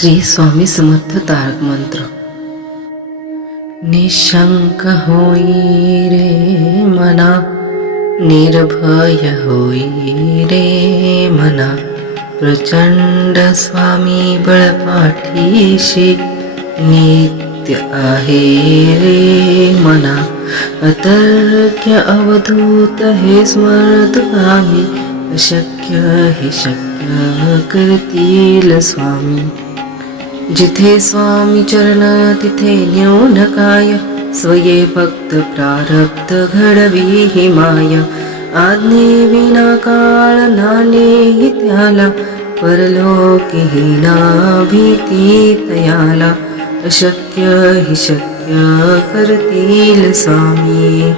श्री स्वामी समर्थ तारक मंत्र। निशंक होई रे मना, निर्भय होई रे मना, प्रचंड स्वामी बळपाठीशी नित्य आहे रे मना। अतर्क्य अवधूत हे स्मरत आम्ही, अशक्य हे शक्य करतील स्वामी। जिथे स्वामी चरण तिथे न्यून काय, स्वये भक्त प्रारब्ध घडवी ही माय। आज्ञे विना काळ नाणे त्याला, परलोकी ही ना भीती तयाला। अशक्य हि शक्य करतील स्वामी।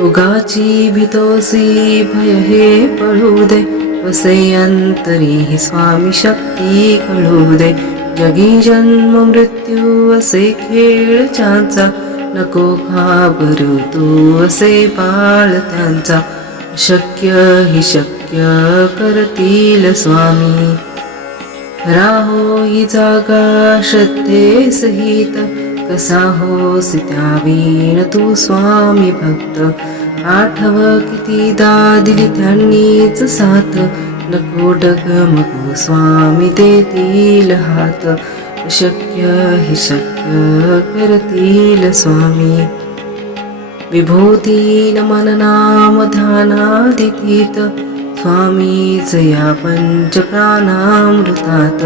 उगाची भीतोसी भय हे पळू दे, वसे अंतरी ही स्वामी शक्ती कळू दे। जगी जन्म मृत्यू असे खेळ त्यांचा, नको घाबरू तू असे बाळ त्यांचा। शक्य हि शक्य करतील स्वामी। राहो ही जागा श्रद्धे सहित, कसा होस त्यावीण तू स्वामी भक्त। आठव कितीदा दिली त्यांनीच साथ, नको डगमगू स्वामी देतील हात। शक्य हि शक्य करतील स्वामी। विभूतीन मन नाम ध्यानादितीत, स्वामीच या पंच प्राणामृतात।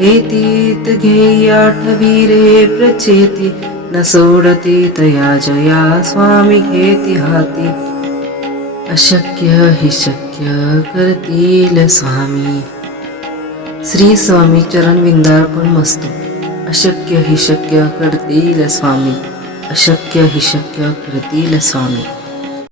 हे तीत घेई आठवी रे प्रचेती, न सोडती तया जया स्वामी घेती हाती। अशक्य हि शक्य करतील स्वामी। श्री स्वामी चरण विंदार्पण मस्तु। अशक्य हि शक्य करतील स्वामी, अशक्य हि शक्य करतील स्वामी।